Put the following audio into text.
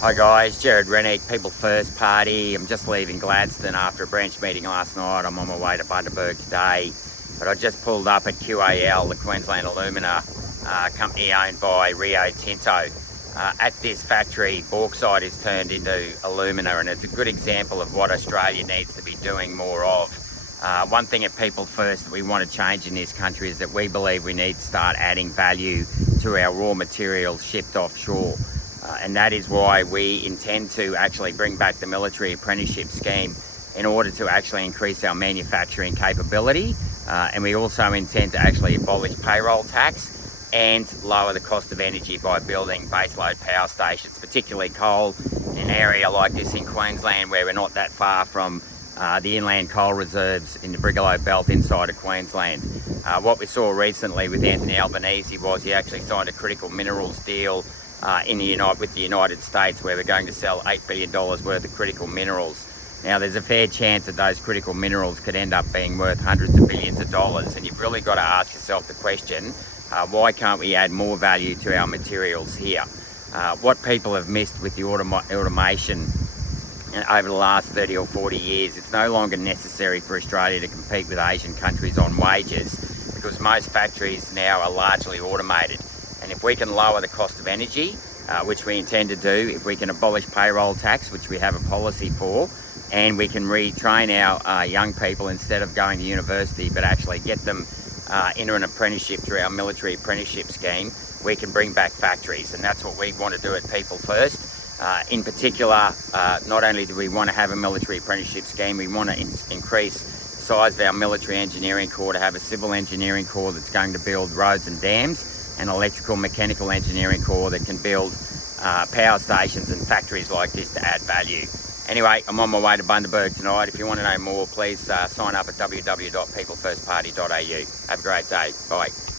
Hi guys, Jared Rennick, People First Party. I'm just leaving Gladstone after a branch meeting last night. I'm on my way to Bundaberg today, but I just pulled up at QAL, the Queensland Alumina company owned by Rio Tinto. At this factory, bauxite is turned into alumina, and it's a good example of what Australia needs to be doing more of. One thing at People First that we want to change in this country is that we believe we need to start adding value to our raw materials shipped offshore. And that is why we intend to actually bring back the military apprenticeship scheme in order to actually increase our manufacturing capability. And we also intend to actually abolish payroll tax and lower the cost of energy by building baseload power stations, particularly coal, in an area like this in Queensland where we're not that far from the inland coal reserves in the Brigalow Belt inside of Queensland. What we saw recently with Anthony Albanese was he actually signed a critical minerals deal with the United States, where we're going to sell $8 billion worth of critical minerals. Now, there's a fair chance that those critical minerals could end up being worth hundreds of billions of dollars, and you've really got to ask yourself the question, why can't we add more value to our materials here? What people have missed with the automation over the last 30 or 40 years, it's no longer necessary for Australia to compete with Asian countries on wages, because most factories now are largely automated. And if we can lower the cost of energy, which we intend to do, if we can abolish payroll tax, which we have a policy for, and we can retrain our young people instead of going to university, but actually get them into an apprenticeship through our military apprenticeship scheme, we can bring back factories. And that's what we want to do at People First. In particular, not only do we want to have a military apprenticeship scheme, we want to increase the size of our military engineering corps to have a civil engineering corps that's going to build roads and dams, and electrical mechanical engineering corps that can build power stations and factories like this to add value. Anyway, I'm on my way to Bundaberg tonight. If you want to know more, please sign up at www.peoplefirstparty.au. Have a great day. Bye.